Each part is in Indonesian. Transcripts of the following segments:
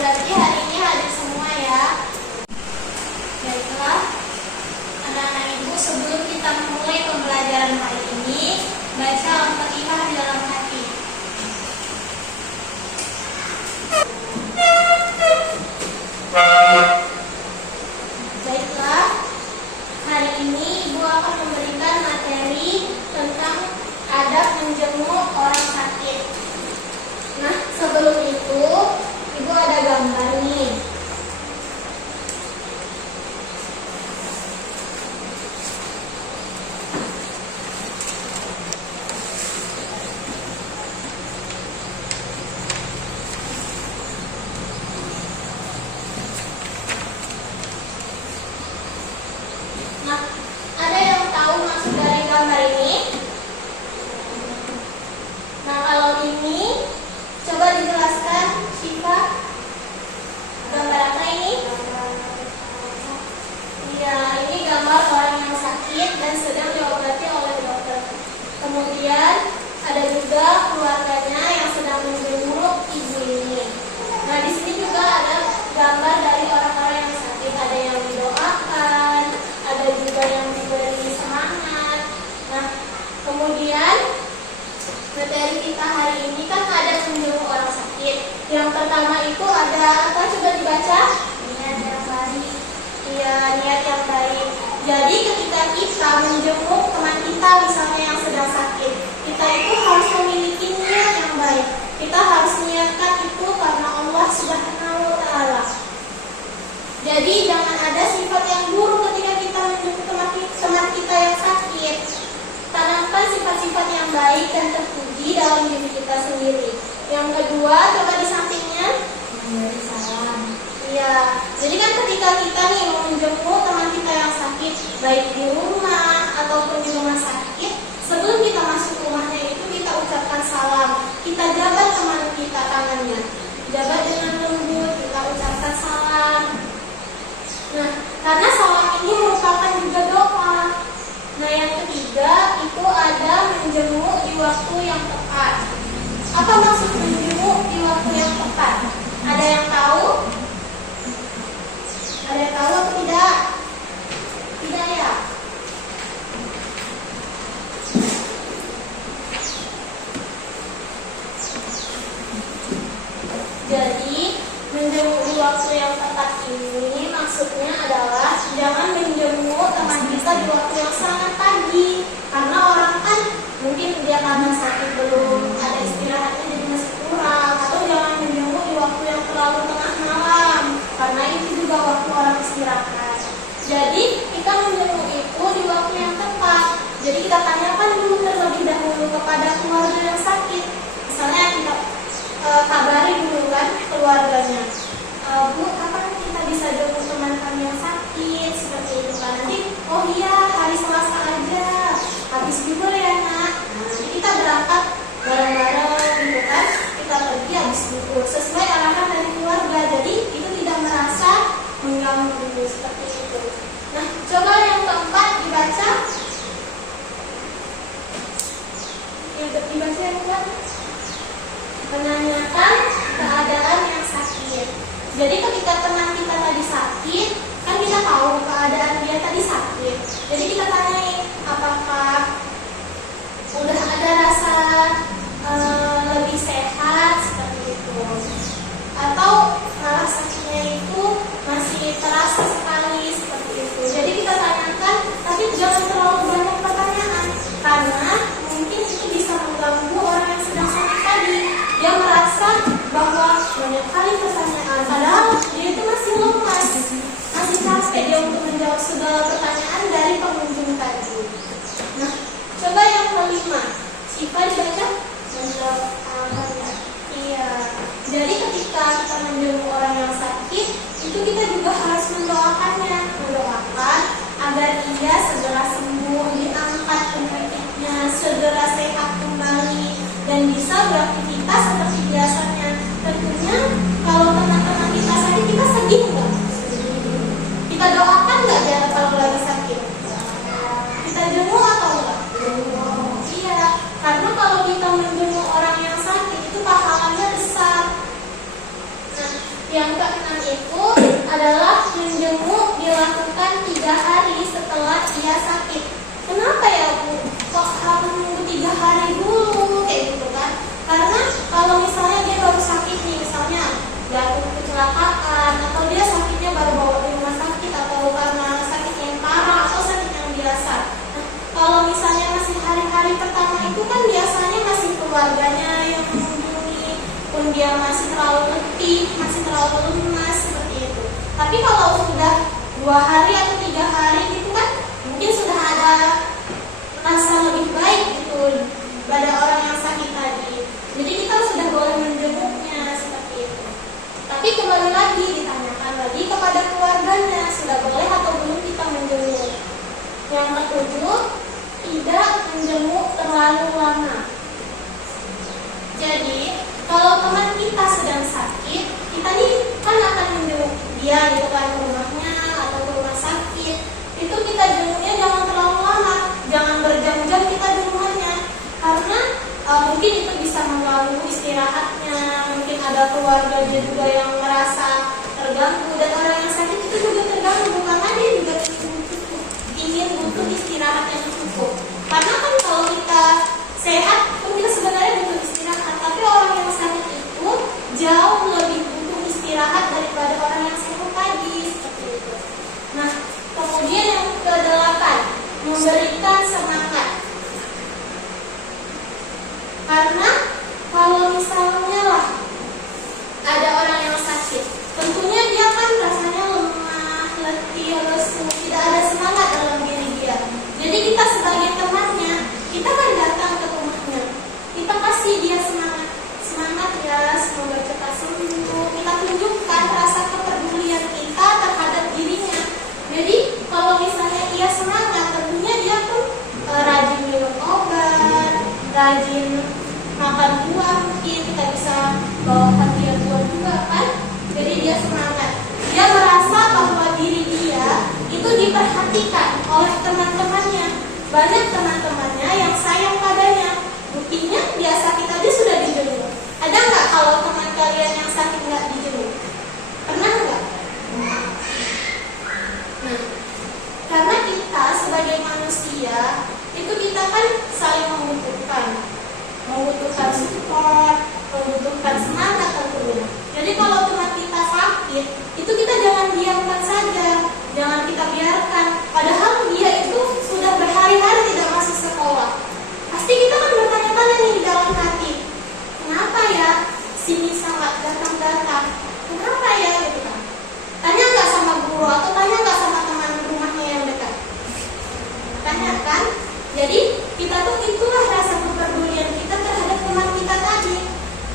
berarti hari ini hadir semua ya. Baiklah, anak-anak ibu, sebelum kita mulai pembelajaran hari ini, baca Al-Fatihah di dalam hati. Baiklah, hari ini ibu akan memberikan materi tentang adab menjenguk orang sakit. Nah, sebelum itu, ibu ada gambar nih. Nah, ada yang tahu maksud dari gambar ini? Nah, kalau ini coba dijelaskan, Syifa. Gambar apa ini? Ya, ini gambar orang yang sakit dan sedang diobati oleh dokter. Kemudian ada juga keluarganya yang sedang menjenguk ibu ini. Nah, di sini juga ada gambar dari orang-orang yang sakit. Ada yang didoakan, ada juga yang diberi semangat. Nah, kemudian materi kita hari ini kan ada menjenguk orang sakit. Yang pertama itu ada apa? Coba dibaca. Niat yang baik. Iya, niat yang baik. Jadi ketika kita menjenguk teman kita misalnya yang sedang sakit, kita itu harus memiliki niat yang baik. Kita harus niatkan itu karena Allah Subhanahu wa Ta'ala. Jadi jangan ada sifat yang buruk ketika kita menjenguk teman kita yang sakit. Tanamkan sifat-sifat yang baik dan terpuji dalam diri kita sendiri. Yang kedua, coba di sampingnya. Memberi salam. Iya. Jadi kan ketika kita nih mau menjenguk teman kita yang sakit, baik di rumah ataupun di rumah sakit, sebelum kita masuk rumahnya itu kita ucapkan salam. Kita jabat teman kita tangannya. Jabat dengan lembut, kita ucapkan salam. Nah, karena salam ini merupakan juga doa. Nah, yang ketiga itu ada menjenguk di waktu yang tepat. Apa maksud menjenguk di waktu yang tepat? Ada yang tahu? Ada yang tahu atau tidak? Tidak ya? Jadi, menjenguk di waktu yang tepat ini maksudnya adalah jangan menjenguk teman kita di waktu yang sangat pagi. Karena orang kan mungkin dia karena sakit belum ada istirahatnya jadi masih kurang. Atau jangan menjenguk di waktu yang terlalu tengah malam, karena itu juga waktu orang istirahat. Jadi kita menjenguk itu di waktu yang tepat. Jadi kita tanyakan dulu terlebih dahulu kepada keluarga yang sakit. Misalnya kita kabari dulu kan keluarganya. Bu, kapan kita bisa jenguk teman kami yang sakit? Seperti itu kan. Nanti, oh iya, hari Selasa aja. Habis libur ya nak. Nah, nanti kita berangkat bareng-bareng gitu kan. Kita pergi habis libur sesuai arahan dari keluarga. Jadi itu tidak merasa mengganggu seperti itu. Nah, coba yang keempat dibaca. Yang dibaca yang keempat. Menanyakan keadaan yang sakit. Jadi ketika teman kita tadi sakit, kan kita tahu keadaan dia tadi sakit. Jadi kita tanyai apakah udah ada rasa lebih sehat seperti itu, atau malah sakitnya itu masih terasa sekali seperti itu. Jadi kita tanyakan, tapi jangan terlalu banyak pertanyaan karena mungkin itu bisa mengganggu orang yang sedang sakit tadi. Dia merasa bahwa banyak kali pertanyaan, padahal dia itu masih lemas, masih capek dia untuk menjawab segala pertanyaan dari pengunjung tadi. Nah, coba yang kelima, Syifa dibaca? Menjawab apa ya? Iya. Jadi ketika kita menjenguk orang yang sakit, itu kita juga harus mendoakannya, mendoakan agar ia segera sembuh, diangkat penyakitnya, segera sehat kembali dan bisa beraktivitas seperti biasanya. Tentunya kalau teman-teman kita sakit, kita sedih nggak? Kita doakan nggak dia kalau lagi sakit? Kita jenguk atau enggak? Iya, karena kalau kita menjenguk orang yang sakit itu pahalanya besar. Nah, yang adalah menjenguk dilakukan 3 hari setelah ia sakit. Kenapa ya Bu? Kok harus nunggu 3 hari dulu kayak gitu kan? Karena kalau misalnya dia baru sakit nih, misalnya jatuh kecelakaan atau dia sakitnya baru bawa di rumah sakit atau karena sakit yang parah atau sakit yang biasa. Nah, kalau misalnya masih hari-hari pertama itu kan biasanya masih keluarganya yang mengunjungi, pun dia masih terlalu letih, masih terlalu lemas seperti itu. Tapi kalau sudah 2 hari atau 3 hari gitu kan, mungkin sudah ada rasa lebih baik gitu pada orang yang sakit tadi. Jadi kita sudah boleh menjenguknya seperti itu. Tapi kembali lagi ditanyakan lagi kepada keluarganya, sudah boleh atau belum kita menjenguk. Yang ketujuh, tidak menjenguk terlalu lama. Jadi kalau teman kita sedang sakit, kita nih kan akan menjenguk dia gitu kan ke rumahnya atau ke rumah sakit. Itu kita jenguknya jangan terlalu lama, jangan berjam-jam kita di rumahnya, karena mungkin itu bisa mengganggu istirahatnya. Mungkin ada keluarga dia juga yang merasa terganggu, dan orang yang sakit itu juga terganggu karena dia juga ingin butuh istirahat yang cukup. Karena kan kalau kita sehat pun kita sebenarnya butuh istirahat, tapi orang yang sakit itu jauh lebih butuh istirahat daripada orang yang sehat tadi seperti itu. Nah, kemudian yang ke-8, memberikan semangat. Karena kalau misalnya lah ada orang yang sakit, tentunya dia kan rasanya lemah, letih, lesu, tidak ada semangat dalam diri dia. Jadi kita sebagai temannya, kita kan datang ke rumahnya, kita kasih dia semangat. Semangat ya, semoga cepat sembuh. Kita tunjukkan rasa kepedulian kita terhadap dirinya. Jadi kalau misalnya ia semangat, tentunya dia pun rajin minum obat, rajin makan buah, mungkin kita bisa bawakan dia buah juga kan. Jadi dia semangat, dia merasa bahwa diri dia itu diperhatikan oleh teman-temannya. Banyak teman-temannya yang sayang padanya. Buktinya dia sakit aja sudah dijenguk. Ada nggak kalau teman kalian yang sakit nggak dijenguk? Pernah nggak? Nah, karena kita sebagai manusia itu kita kan saling membutuhkan support, membutuhkan semangat tentunya. Jadi kalau teman kita sakit, itu kita jangan diamkan saja, jangan kita biarkan. Padahal dia itu sudah berhari-hari tidak masuk sekolah. Pasti kita kan bertanya-tanya nih di dalam hati, kenapa ya sini sangat datang-datang? Kenapa ya gitu kan? Tanya nggak sama guru atau tanya nggak sama teman rumahnya yang dekat? Tanya kan? Jadi kita tuh itulah rasa kepedulian kita terhadap teman kita tadi.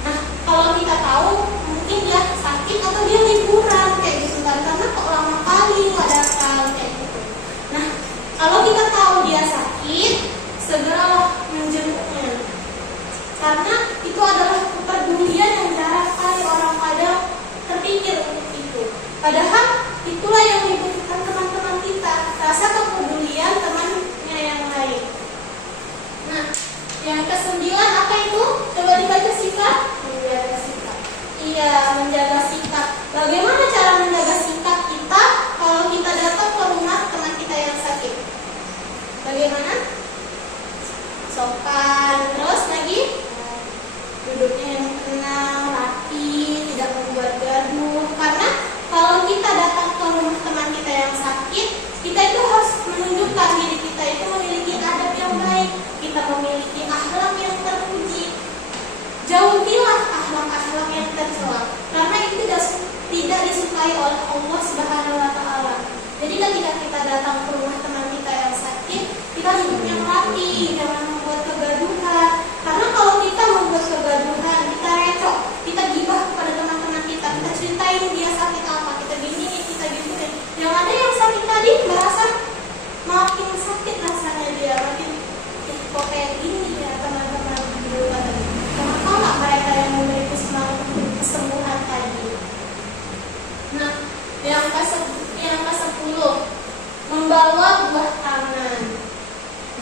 Nah, kalau kita tahu mungkin dia sakit atau dia liburan kayak gitu kan, karena kok lama kali nggak datang kayak gitu. Nah, kalau kita tahu dia sakit, segeralah menjenguknya. Karena itu adalah kepedulian yang jarang kali orang kadang terpikir untuk itu. Padahal itulah yang dibutuhkan teman-teman kita, rasa kepedulian temannya yang lain. Nah, yang ke-9 apa itu? Coba dibaca sikap. Menjaga sikap. Iya, menjaga sikap. Bagaimana cara menjaga sikap kita kalau kita datang ke rumah teman kita yang sakit? Bagaimana? Sopan. Terus lagi? Duduknya yang tenang, rapi, tidak membuat gaduh. Karena kalau kita datang ke rumah teman kita yang sakit, kita itu harus menunjukkan diri kita itu memiliki adab yang baik, kita memiliki akhlak yang terpuji. Jauhilah akhlak-akhlak yang tercela, karena itu tidak disukai oleh Allah Subhanahu wa Ta'ala. Jadi ketika kita datang ke rumah teman kita yang sakit, kita duduknya rapi, jangan membuat kegaduhan. Karena kalau kita membuat kegaduhan, kita recok, kita gibah kepada teman-teman kita ceritain dia sakit apa, kita gini, kita gini. Yang ada yang sakit tadi merasa makin sakit rasanya dia, makin kok kayak gini ya teman-teman di rumah tadi. Kenapa nggak mereka yang memberi semangat untuk kesembuhan tadi? Nah, yang ke-10, membawa buah tangan.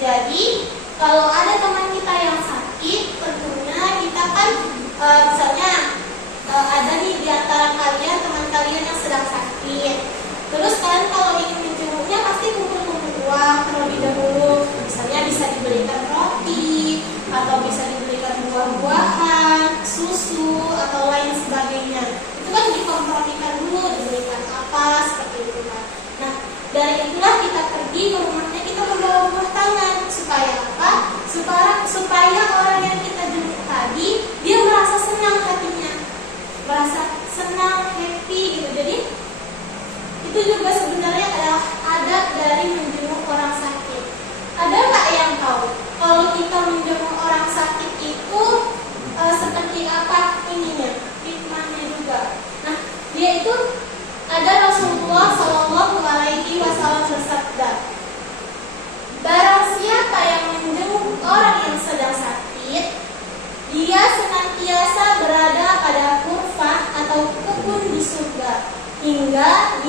Jadi kalau ada teman kita yang sakit, tentunya kita kan misalnya ada nih di antara kalian teman kalian yang sedang sakit.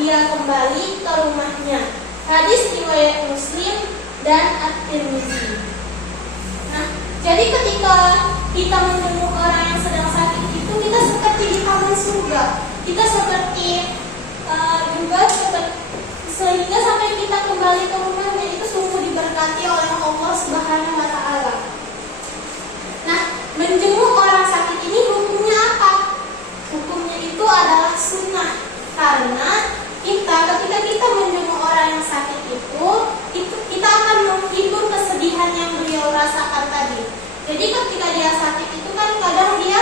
dia kembali ke rumahnya. Hadis riwayat Muslim dan At-Tirmidzi. Nah, jadi ketika kita menjenguk orang yang sedang sakit itu, kita seperti di taman surga. Kita seperti sehingga sampai kita kembali ke rumahnya itu sungguh diberkati oleh Allah Subhanahu wa Ta'ala. Nah, menjenguk orang sakit ini hukumnya apa? Hukumnya itu adalah sunnah, karena ketika kita menjenguk orang yang sakit itu kita akan menghibur kesedihan yang beliau rasakan tadi. Jadi ketika dia sakit itu kan kadang dia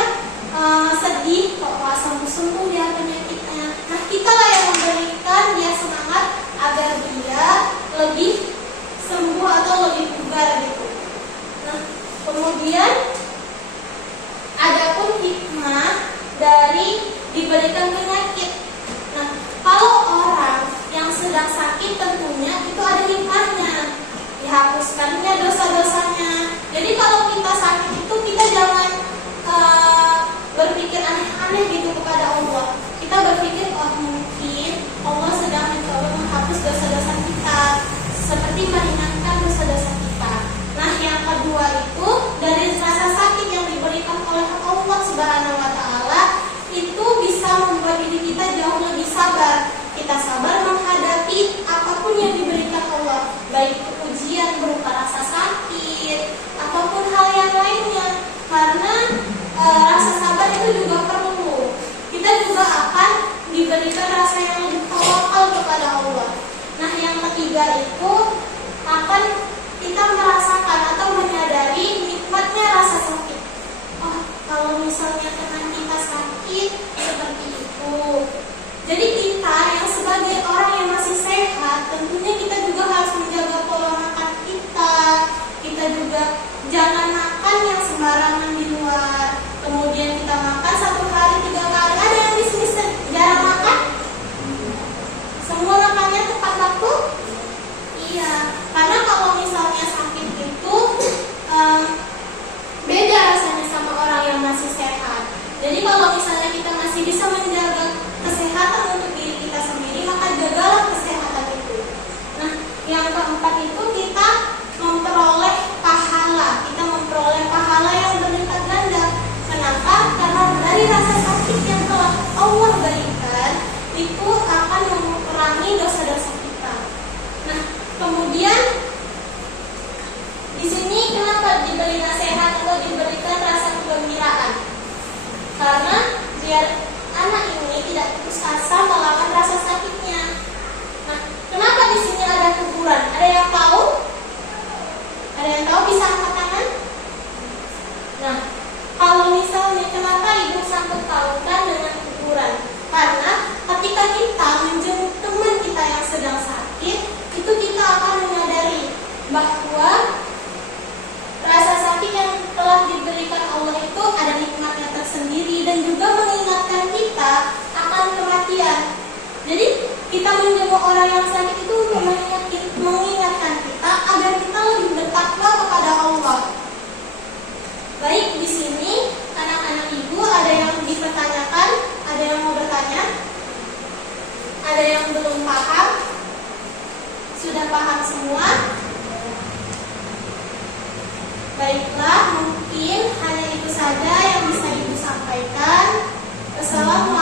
sedih, kok sembuh-sembuh dia penyakitnya. Nah, kita lah yang memberikan dia semangat agar dia lebih sembuh atau lebih bugar gitu. Nah, kemudian adapun hikmah dari diberikan penyakit. Nah, kalau orang yang sedang sakit tentunya itu ada hikmahnya, dihapuskannya dosa-dosanya. Jadi kalau kita sakit itu kita jangan berpikir aneh-aneh gitu kepada Allah. Kita berpikir, oh mungkin Allah sedang mencoba menghapus dosa-dosa kita, seperti meringankan dosa-dosa kita. Nah, yang kedua itu dari rasa sakit yang diberikan oleh Allah Subhanahu wa Ta'ala itu bisa membuat diri kita jauh lebih sabar. Kita sabar menghadapi apapun yang diberikan Allah, baik itu ujian berupa rasa sakit ataupun hal yang lainnya. Karena rasa sabar itu juga perlu. Kita juga akan diberikan rasa yang lebih tawakal kepada Allah. Nah, yang ketiga itu akan kita merasakan atau menyadari nikmatnya rasa sakit. Oh, kalau misalnya teman kita sakit seperti itu. Jadi kita yang sebagai orang yang masih sehat, tentunya kita juga harus menjaga pola makan kita. Kita juga jangan makan yang sembarangan di luar. Kemudian kita makan 1 hari 3 kali. Ada yang di sini jarang makan? Semua makannya tepat waktu? Iya. Karena kalau misalnya sakit itu beda rasanya sama orang yang masih sehat. Jadi kalau misalnya kita masih bisa menjaga kesehatan untuk diri kita sendiri, maka jagalah kesehatan itu. Nah, yang keempat itu kita memperoleh pahala. Kita memperoleh pahala yang berlipat ganda. Kenapa? Karena dari rasa sakit yang telah Allah berikan itu akan mengurangi dosa-dosa kita. Nah, kemudian di sini kenapa diberi nasihat atau diberikan rasa kegembiraan? Karena biar anak ini tidak putus asa melawan rasa sakitnya. Nah, kenapa di sini ada kuburan? Ada yang tahu? Ada yang tahu? Bisa angkat tangan? Nah, kalau misalnya kenapa ibu sangkut pautkan dengan kuburan? Karena ketika kita menjenguk teman kita yang sedang sakit, itu kita akan menyadari bahwa rasa sakit yang telah diberikan Allah itu ada nikmatnya tersendiri dan juga mengingatkan kita akan kematian. Jadi kita menjenguk orang yang sakit itu untuk mengingatkan kita agar kita lebih bertakwa kepada Allah. Baik, di sini anak-anak ibu ada yang dipertanyakan, ada yang mau bertanya, ada yang belum paham, sudah paham semua? Baiklah, mungkin hanya itu saja yang bisa ibu sampaikan. Wassalamualaikum